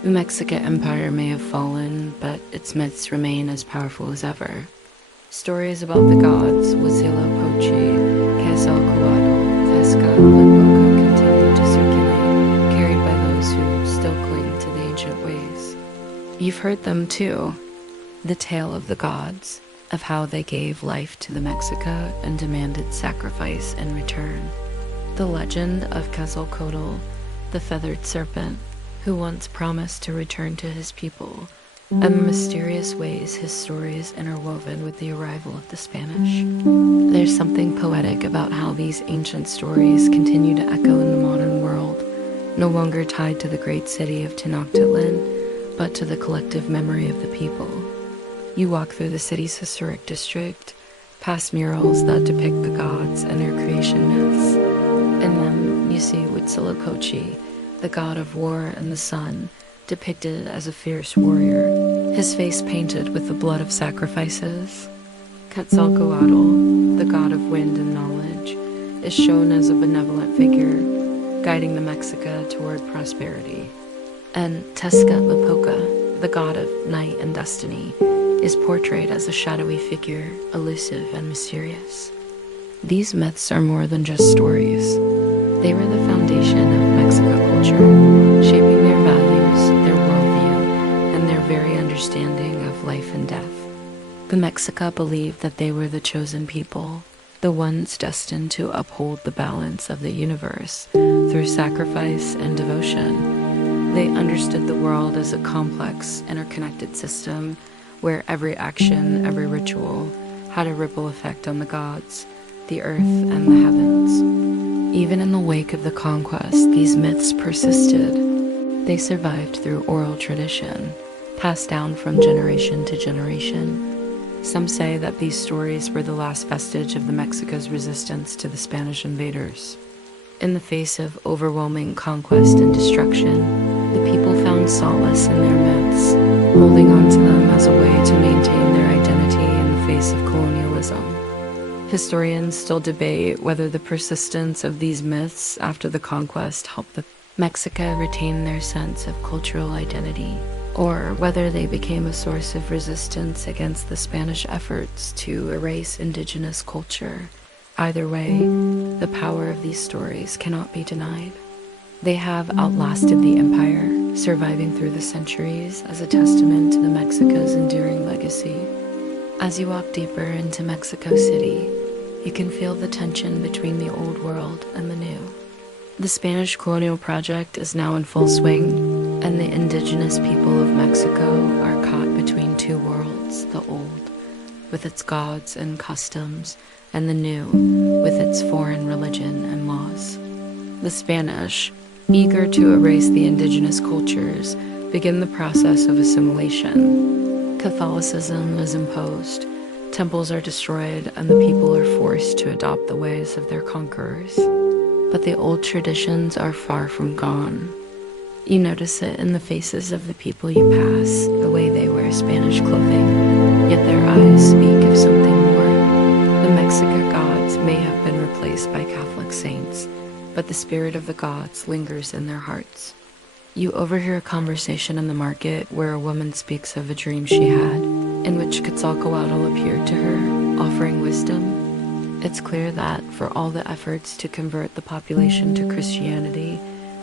The Mexican Empire may have fallen, but its myths remain as powerful as ever. Stories about the gods, Huitzilopochtli, Quetzalcoatl, Tezcatlipoca continue to circulate, carried by those who still cling to the ancient ways. You've heard them too, the tale of the gods, of how they gave life to the Mexica and demanded sacrifice in return. The legend of Quetzalcoatl, the feathered serpent, who once promised to return to his people, and the mysterious ways his story is interwoven with the arrival of the Spanish. There's something poetic about how these ancient stories continue to echo in the modern world, no longer tied to the great city of Tenochtitlan, but to the collective memory of the people. You walk through the city's historic district, past murals that depict the gods and their creation myths. In them, you see Huitzilopochtli, the god of war and the sun, depicted as a fierce warrior, his face painted with the blood of sacrifices. Quetzalcoatl, the god of wind and knowledge, is shown as a benevolent figure, guiding the Mexica toward prosperity. And Tezcatlipoca, the god of night and destiny, is portrayed as a shadowy figure, elusive and mysterious. These myths are more than just stories. They were the foundation of Mexican culture, shaping their values, their worldview, and their very understanding of life and death. The Mexica believed that they were the chosen people, the ones destined to uphold the balance of the universe through sacrifice and devotion. They understood the world as a complex, interconnected system where every action, every ritual, had a ripple effect on the gods, the earth, and the heavens. Even in the wake of the conquest, these myths persisted. They survived through oral tradition, passed down from generation to generation. Some say that these stories were the last vestige of the Mexica's resistance to the Spanish invaders. In the face of overwhelming conquest and destruction, the people found solace in their myths, holding on to them as a way to maintain their identity in the face of colonialism. Historians still debate whether the persistence of these myths after the conquest helped the Mexica retain their sense of cultural identity, or whether they became a source of resistance against the Spanish efforts to erase indigenous culture. Either way, the power of these stories cannot be denied. They have outlasted the empire, surviving through the centuries as a testament to the Mexica's enduring legacy. As you walk deeper into Mexico City, you can feel the tension between the old world and the new. The Spanish colonial project is now in full swing, and the indigenous people of Mexico are caught between two worlds, the old, with its gods and customs, and the new, with its foreign religion and laws. The Spanish, eager to erase the indigenous cultures, begin the process of assimilation. Catholicism is imposed, temples are destroyed, and the people are forced to adopt the ways of their conquerors. But the old traditions are far from gone. You notice it in the faces of the people you pass, the way they wear Spanish clothing, yet their eyes speak of something more. The Mexican gods may have been replaced by Catholic saints, but the spirit of the gods lingers in their hearts. You overhear a conversation in the market where a woman speaks of a dream she had, in which Quetzalcoatl appeared to her, offering wisdom. It's clear that, for all the efforts to convert the population to Christianity,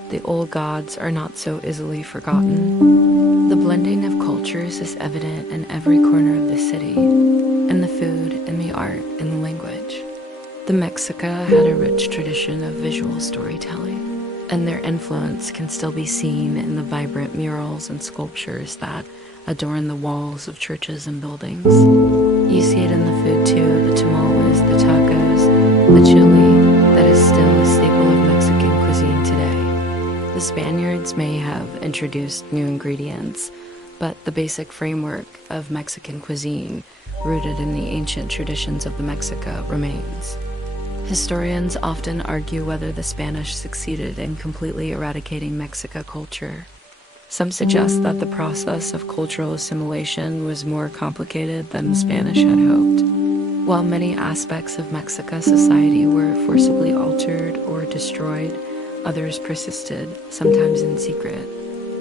the old gods are not so easily forgotten. The blending of cultures is evident in every corner of the city, in the food, in the art, in the language. The Mexica had a rich tradition of visual storytelling, and their influence can still be seen in the vibrant murals and sculptures that adorn the walls of churches and buildings. You see it in the food too, the tamales, the tacos, the chili, that is still a staple of Mexican cuisine today. The Spaniards may have introduced new ingredients, but the basic framework of Mexican cuisine, rooted in the ancient traditions of the Mexica, remains. Historians often argue whether the Spanish succeeded in completely eradicating Mexica culture. Some suggest that the process of cultural assimilation was more complicated than the Spanish had hoped. While many aspects of Mexica society were forcibly altered or destroyed, others persisted, sometimes in secret.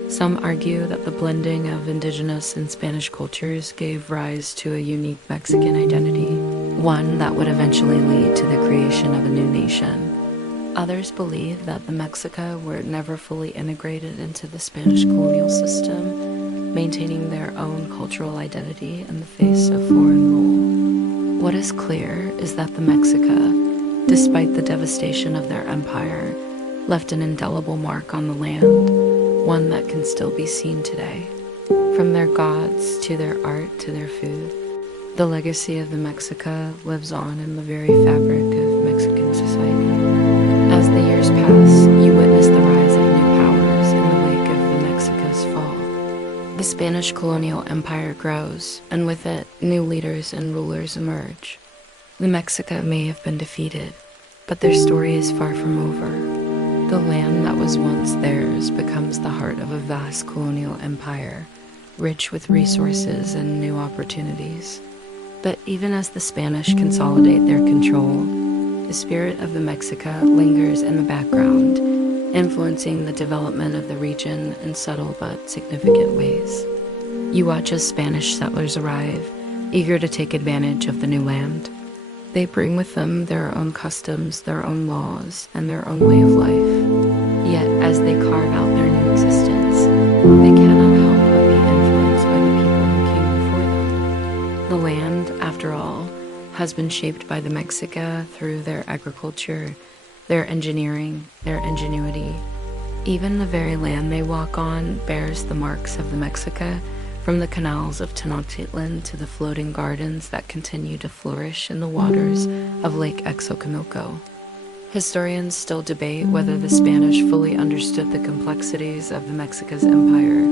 Some argue that the blending of indigenous and Spanish cultures gave rise to a unique Mexican identity, one that would eventually lead to the creation of a new nation. Others believe that the Mexica were never fully integrated into the Spanish colonial system, maintaining their own cultural identity in the face of foreign rule. What is clear is that the Mexica, despite the devastation of their empire, left an indelible mark on the land, one that can still be seen today. From their gods to their art to their food, the legacy of the Mexica lives on in the very fabric of Mexican society. As the years pass, you witness the rise of new powers in the wake of the Mexica's fall. The Spanish colonial empire grows, and with it, new leaders and rulers emerge. The Mexica may have been defeated, but their story is far from over. The land that was once theirs becomes the heart of a vast colonial empire, rich with resources and new opportunities. But even as the Spanish consolidate their control, the spirit of the Mexica lingers in the background, influencing the development of the region in subtle but significant ways. You watch as Spanish settlers arrive, eager to take advantage of the new land. They bring with them their own customs, their own laws, and their own way of life. Yet, as they carve out their new existence, they cannot help but be influenced by the people who came before them. The land, after all, has been shaped by the Mexica through their agriculture, their engineering, their ingenuity. Even the very land they walk on bears the marks of the Mexica, from the canals of Tenochtitlan to the floating gardens that continue to flourish in the waters of Lake Exocamilco. Historians still debate whether the Spanish fully understood the complexities of the Mexica's empire.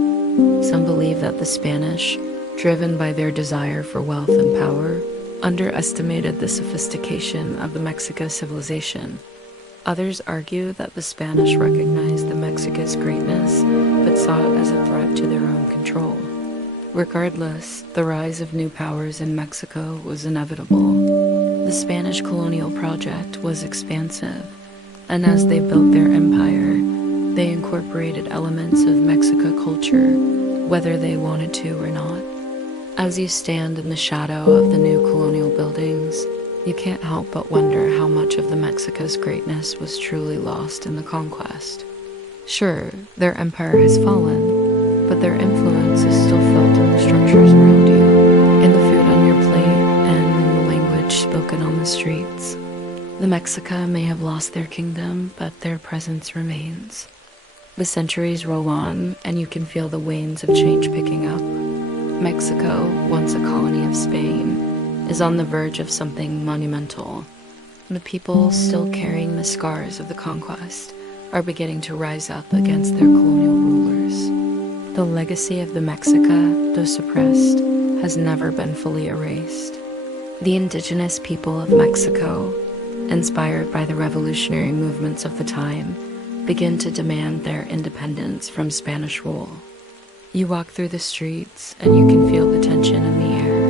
Some believe that the Spanish, driven by their desire for wealth and power, underestimated the sophistication of the Mexica civilization. Others argue that the Spanish recognized the Mexica's greatness but saw it as a threat to their own control. Regardless, the rise of new powers in Mexico was inevitable. The Spanish colonial project was expansive, and as they built their empire, they incorporated elements of Mexica culture, whether they wanted to or not. As you stand in the shadow of the new colonial buildings, you can't help but wonder how much of the Mexica's greatness was truly lost in the conquest. Sure, their empire has fallen, but their influence is still felt in the structures around you, in the food on your plate, and in the language spoken on the streets. The Mexica may have lost their kingdom, but their presence remains. The centuries roll on, and you can feel the waves of change picking up. Mexico, once a colony of Spain, is on the verge of something monumental. The people still carrying the scars of the conquest are beginning to rise up against their colonial rulers. The legacy of the Mexica, though suppressed, has never been fully erased. The indigenous people of Mexico, inspired by the revolutionary movements of the time, begin to demand their independence from Spanish rule. You walk through the streets and you can feel the tension in the air.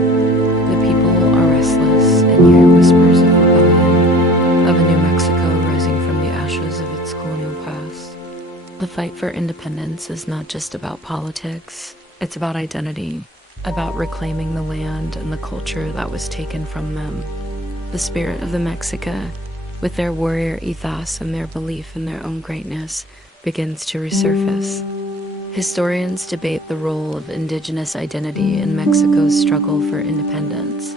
The people are restless and you hear whispers of rebellion, of a new Mexico rising from the ashes of its colonial past. The fight for independence is not just about politics, it's about identity, about reclaiming the land and the culture that was taken from them. The spirit of the Mexica, with their warrior ethos and their belief in their own greatness, begins to resurface. Historians debate the role of indigenous identity in Mexico's struggle for independence.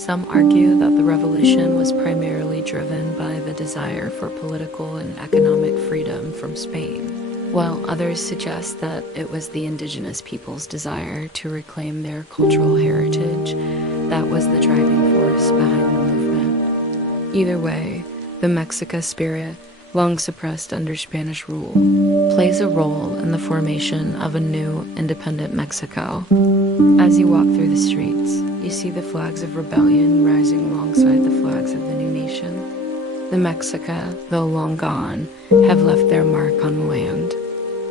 Some argue that the revolution was primarily driven by the desire for political and economic freedom from Spain, while others suggest that it was the indigenous people's desire to reclaim their cultural heritage that was the driving force behind the movement. Either way, the Mexica spirit, long suppressed under Spanish rule, plays a role in the formation of a new, independent Mexico. As you walk through the streets, you see the flags of rebellion rising alongside the flags of the new nation. The Mexica, though long gone, have left their mark on the land.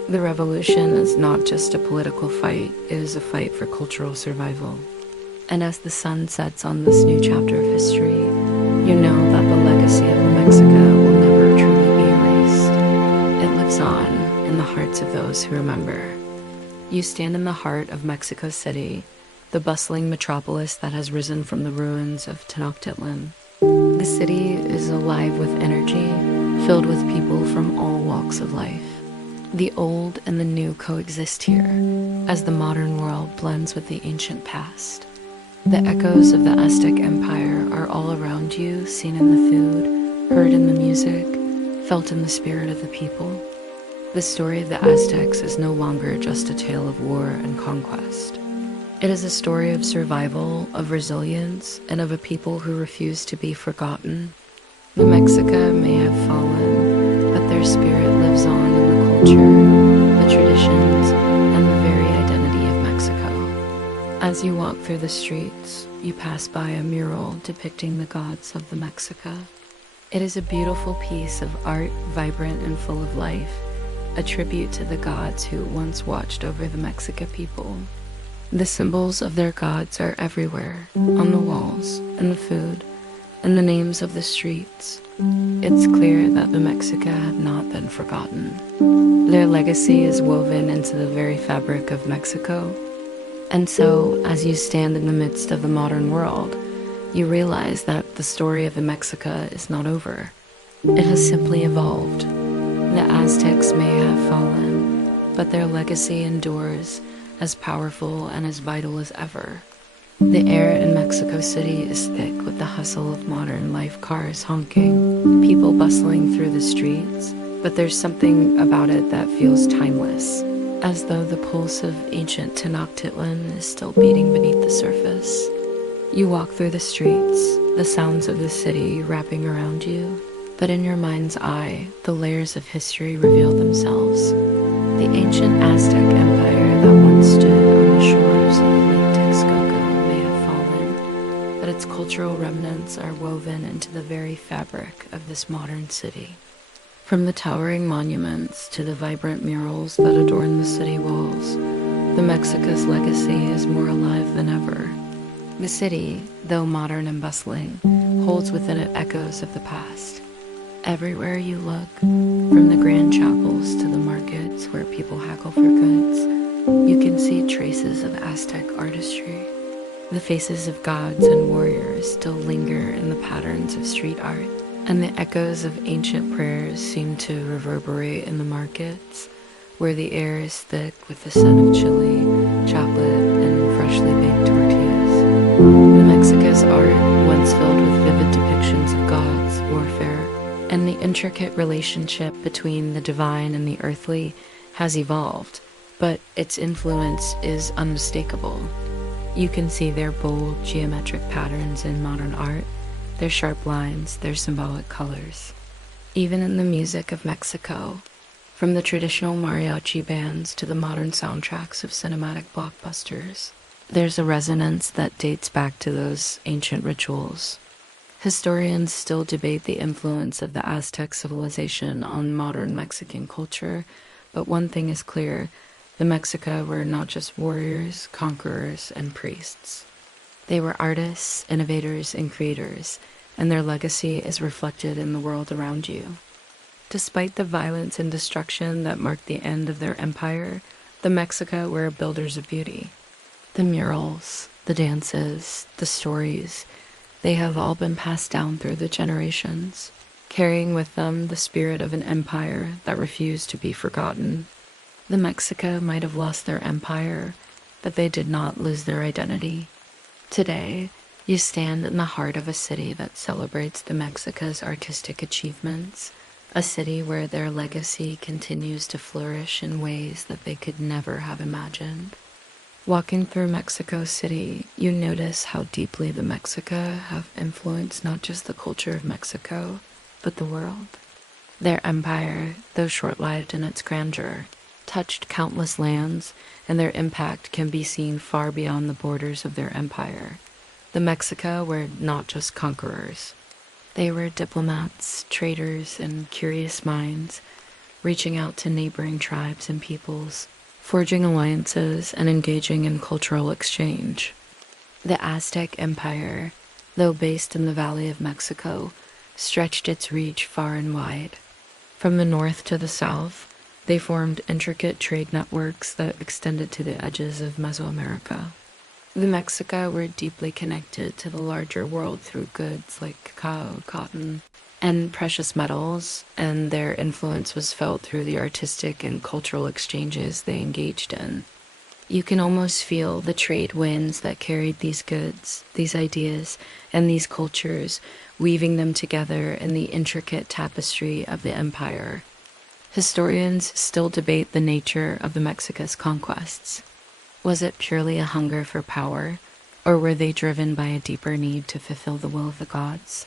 The revolution is not just a political fight, it is a fight for cultural survival. And as the sun sets on this new chapter of history, you know that the legacy of the Mexica will never truly be erased. It lives on in the hearts of those who remember. You stand in the heart of Mexico City, the bustling metropolis that has risen from the ruins of Tenochtitlan. The city is alive with energy, filled with people from all walks of life. The old and the new coexist here, as the modern world blends with the ancient past. The echoes of the Aztec Empire are all around you, seen in the food, heard in the music, felt in the spirit of the people. The story of the Aztecs is no longer just a tale of war and conquest. It is a story of survival, of resilience, and of a people who refuse to be forgotten. The Mexica may have fallen, but their spirit lives on in the culture, the traditions, and the very identity of Mexico. As you walk through the streets, you pass by a mural depicting the gods of the Mexica. It is a beautiful piece of art, vibrant and full of life, a tribute to the gods who once watched over the Mexica people. The symbols of their gods are everywhere, on the walls, in the food, and the names of the streets. It's clear that the Mexica have not been forgotten. Their legacy is woven into the very fabric of Mexico. And so, as you stand in the midst of the modern world, you realize that the story of the Mexica is not over. It has simply evolved. The Aztecs may have fallen, but their legacy endures, as powerful and as vital as ever. The air in Mexico City is thick with the hustle of modern life, cars honking, people bustling through the streets, but there's something about it that feels timeless, as though the pulse of ancient Tenochtitlan is still beating beneath the surface. You walk through the streets, the sounds of the city wrapping around you, but in your mind's eye, the layers of history reveal themselves. The ancient Aztec Empire that once stood on the shores of Lake Texcoco may have fallen, but its cultural remnants are woven into the very fabric of this modern city. From the towering monuments to the vibrant murals that adorn the city walls, the Mexica's legacy is more alive than ever. The city, though modern and bustling, holds within it echoes of the past. Everywhere you look, from the grand chapels to the markets where people haggle for goods, you can see traces of Aztec artistry. The faces of gods and warriors still linger in the patterns of street art, and the echoes of ancient prayers seem to reverberate in the markets, where the air is thick with the scent of chili, chocolate, and freshly baked tortillas. The Mexica's art, once filled with vivid depictions of gods, warfare, and the intricate relationship between the divine and the earthly, has evolved, but its influence is unmistakable. You can see their bold geometric patterns in modern art, their sharp lines, their symbolic colors. Even in the music of Mexico, from the traditional mariachi bands to the modern soundtracks of cinematic blockbusters, there's a resonance that dates back to those ancient rituals. Historians still debate the influence of the Aztec civilization on modern Mexican culture, but one thing is clear: the Mexica were not just warriors, conquerors, and priests. They were artists, innovators, and creators, and their legacy is reflected in the world around you. Despite the violence and destruction that marked the end of their empire, the Mexica were builders of beauty. The murals, the dances, the stories, they have all been passed down through the generations, carrying with them the spirit of an empire that refused to be forgotten. The Mexica might have lost their empire, but they did not lose their identity. Today, you stand in the heart of a city that celebrates the Mexica's artistic achievements, a city where their legacy continues to flourish in ways that they could never have imagined. Walking through Mexico City, you notice how deeply the Mexica have influenced not just the culture of Mexico, but the world. Their empire, though short-lived in its grandeur, touched countless lands, and their impact can be seen far beyond the borders of their empire. The Mexica were not just conquerors. They were diplomats, traders, and curious minds, reaching out to neighboring tribes and peoples, forging alliances and engaging in cultural exchange. The Aztec Empire, though based in the Valley of Mexico, stretched its reach far and wide. From the north to the south, they formed intricate trade networks that extended to the edges of Mesoamerica. The Mexica were deeply connected to the larger world through goods like cacao, cotton, and precious metals, and their influence was felt through the artistic and cultural exchanges they engaged in. You can almost feel the trade winds that carried these goods, these ideas, and these cultures, weaving them together in the intricate tapestry of the empire. Historians still debate the nature of the Mexica's conquests. Was it purely a hunger for power, or were they driven by a deeper need to fulfill the will of the gods?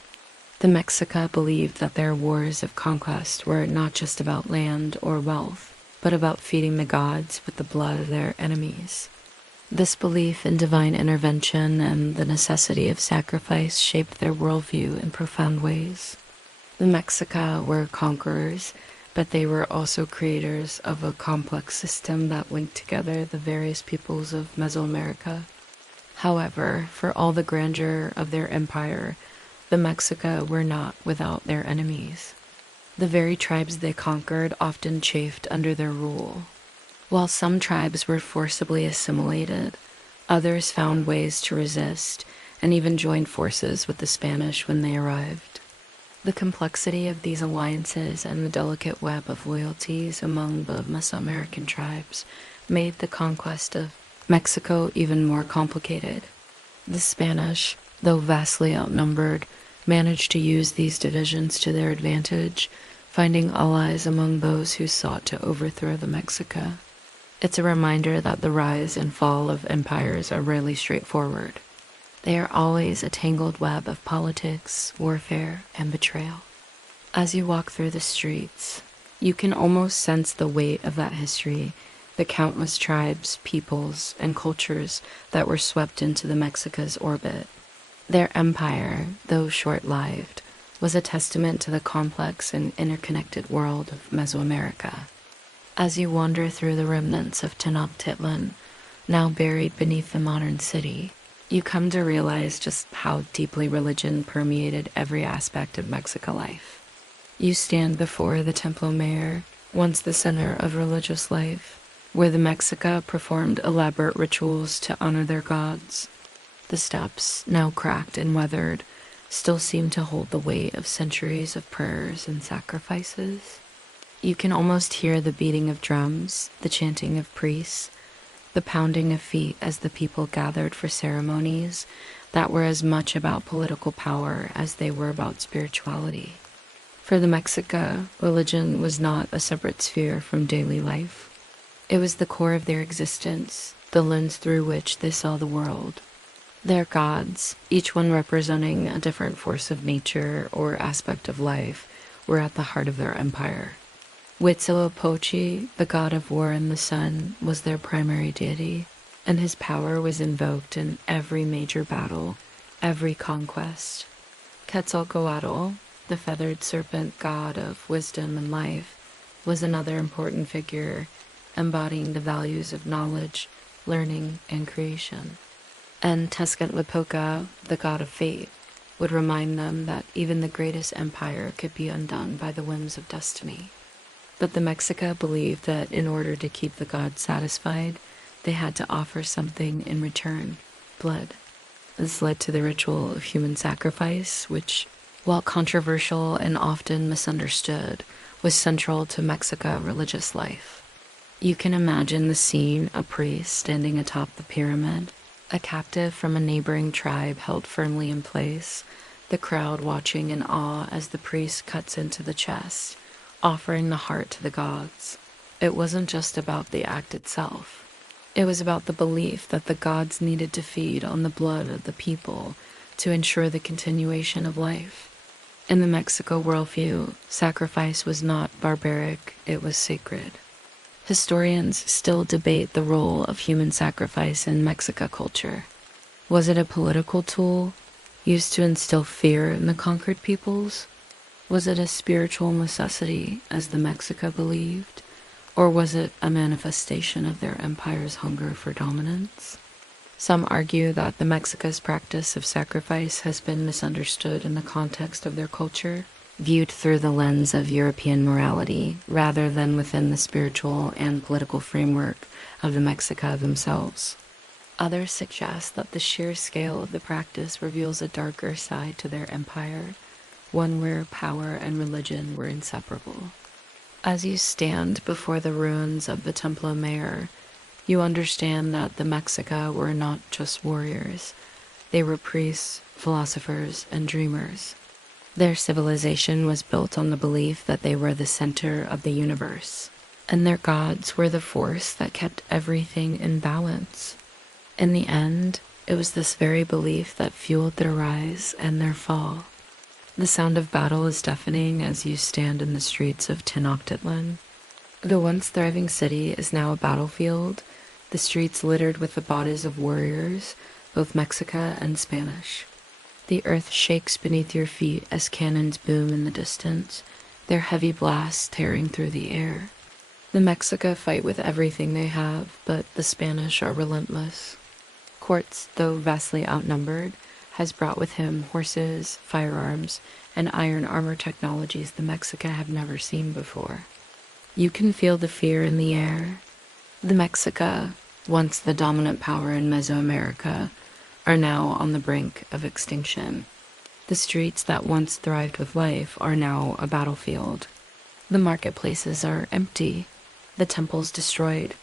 The Mexica believed that their wars of conquest were not just about land or wealth, but about feeding the gods with the blood of their enemies. This belief in divine intervention and the necessity of sacrifice shaped their worldview in profound ways. The Mexica were conquerors, but they were also creators of a complex system that linked together the various peoples of Mesoamerica. However, for all the grandeur of their empire, the Mexica were not without their enemies. The very tribes they conquered often chafed under their rule. While some tribes were forcibly assimilated, others found ways to resist and even joined forces with the Spanish when they arrived. The complexity of these alliances and the delicate web of loyalties among the Mesoamerican tribes made the conquest of Mexico even more complicated. The Spanish, though vastly outnumbered, managed to use these divisions to their advantage, finding allies among those who sought to overthrow the Mexica. It's a reminder that the rise and fall of empires are rarely straightforward. They are always a tangled web of politics, warfare, and betrayal. As you walk through the streets, you can almost sense the weight of that history, the countless tribes, peoples, and cultures that were swept into the Mexica's orbit. Their empire, though short-lived, was a testament to the complex and interconnected world of Mesoamerica. As you wander through the remnants of Tenochtitlan, now buried beneath the modern city, you come to realize just how deeply religion permeated every aspect of Mexico life. You stand before the Templo Mayor, once the center of religious life, where the Mexica performed elaborate rituals to honor their gods. The steps, now cracked and weathered, still seem to hold the weight of centuries of prayers and sacrifices. You can almost hear the beating of drums, the chanting of priests, the pounding of feet as the people gathered for ceremonies that were as much about political power as they were about spirituality. For the Mexica, religion was not a separate sphere from daily life. It was the core of their existence, the lens through which they saw the world. Their gods, each one representing a different force of nature or aspect of life, were at the heart of their empire. Huitzilopochtli, the god of war and the sun, was their primary deity, and his power was invoked in every major battle, every conquest. Quetzalcoatl, the feathered serpent god of wisdom and life, was another important figure, embodying the values of knowledge, learning, and creation. And Tezcatlipoca, the god of fate, would remind them that even the greatest empire could be undone by the whims of destiny. But the Mexica believed that in order to keep the gods satisfied, they had to offer something in return: blood. This led to the ritual of human sacrifice, which, while controversial and often misunderstood, was central to Mexica religious life. You can imagine the scene: a priest standing atop the pyramid, a captive from a neighboring tribe held firmly in place, the crowd watching in awe as the priest cuts into the chest, offering the heart to the gods. It wasn't just about the act itself. It was about the belief that the gods needed to feed on the blood of the people to ensure the continuation of life. In the Mexico worldview, sacrifice was not barbaric, it was sacred. Historians still debate the role of human sacrifice in Mexica culture. Was it a political tool used to instill fear in the conquered peoples? Was it a spiritual necessity, as the Mexica believed? Or was it a manifestation of their empire's hunger for dominance? Some argue that the Mexica's practice of sacrifice has been misunderstood in the context of their culture, viewed through the lens of European morality, rather than within the spiritual and political framework of the Mexica themselves. Others suggest that the sheer scale of the practice reveals a darker side to their empire, one where power and religion were inseparable. As you stand before the ruins of the Templo Mayor, you understand that the Mexica were not just warriors. They were priests, philosophers, and dreamers. Their civilization was built on the belief that they were the center of the universe, and their gods were the force that kept everything in balance. In the end, it was this very belief that fueled their rise and their fall. The sound of battle is deafening as you stand in the streets of Tenochtitlan. The once thriving city is now a battlefield, the streets littered with the bodies of warriors, both Mexica and Spanish. The earth shakes beneath your feet as cannons boom in the distance, their heavy blasts tearing through the air. The Mexica fight with everything they have, but the Spanish are relentless. Quartz, though vastly outnumbered, has brought with him horses, firearms, and iron armor technologies the Mexica have never seen before. You can feel the fear in the air. The Mexica, once the dominant power in Mesoamerica, are now on the brink of extinction. The streets that once thrived with life are now a battlefield. The marketplaces are empty, the temples destroyed,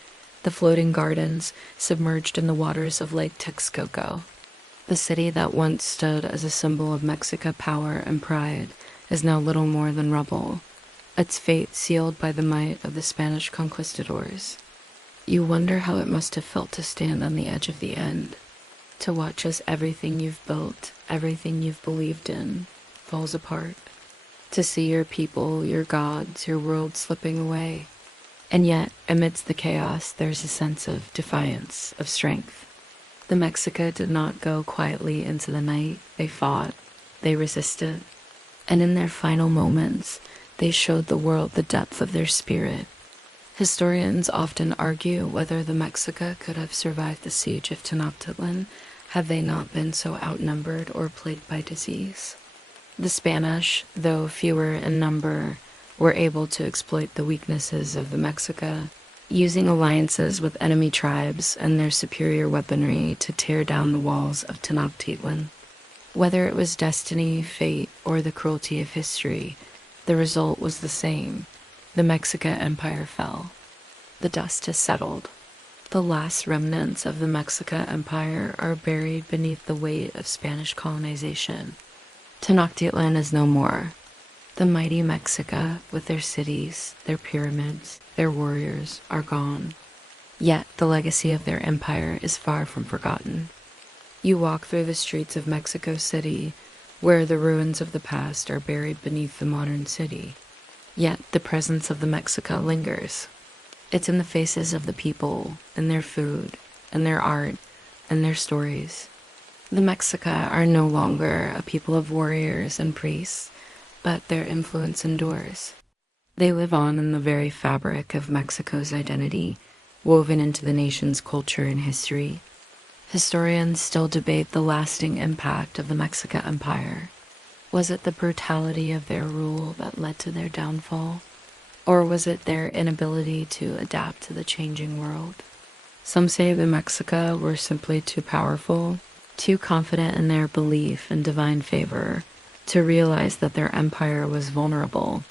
the floating gardens submerged in the waters of Lake Texcoco. The city that once stood as a symbol of Mexica power and pride is now little more than rubble, its fate sealed by the might of the Spanish conquistadors. You wonder how it must have felt to stand on the edge of the end, to watch as everything you've built, everything you've believed in, falls apart, to see your people, your gods, your world slipping away. And yet, amidst the chaos, there's a sense of defiance, of strength. The Mexica did not go quietly into the night. They fought, they resisted, and in their final moments, they showed the world the depth of their spirit. Historians often argue whether the Mexica could have survived the siege of Tenochtitlan had they not been so outnumbered or plagued by disease. The Spanish, though fewer in number, were able to exploit the weaknesses of the Mexica, using alliances with enemy tribes and their superior weaponry to tear down the walls of Tenochtitlan. Whether it was destiny, fate, or the cruelty of history, the result was the same. The Aztec Empire fell. The dust has settled. The last remnants of the Aztec Empire are buried beneath the weight of Spanish colonization. Tenochtitlan is no more. The mighty Mexica, with their cities, their pyramids, their warriors, are gone. Yet the legacy of their empire is far from forgotten. You walk through the streets of Mexico City, where the ruins of the past are buried beneath the modern city. Yet the presence of the Mexica lingers. It's in the faces of the people, in their food, in their art, and their stories. The Mexica are no longer a people of warriors and priests, but their influence endures. They live on in the very fabric of Mexico's identity, woven into the nation's culture and history. Historians still debate the lasting impact of the Aztec Empire. Was it the brutality of their rule that led to their downfall? Or was it their inability to adapt to the changing world? Some say the Mexica were simply too powerful, too confident in their belief in divine favor, to realize that their empire was vulnerable.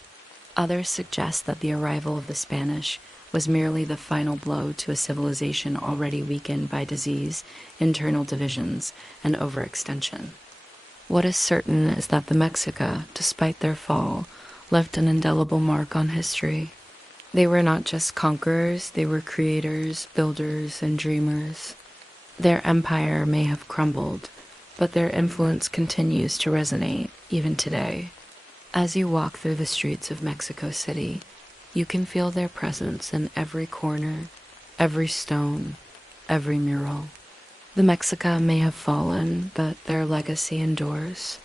Others suggest that the arrival of the Spanish was merely the final blow to a civilization already weakened by disease, internal divisions, and overextension. What is certain is that the Mexica, despite their fall, left an indelible mark on history. They were not just conquerors, they were creators, builders, and dreamers. Their empire may have crumbled, but their influence continues to resonate even today. As you walk through the streets of Mexico City, you can feel their presence in every corner, every stone, every mural. The Mexica may have fallen, but their legacy endures.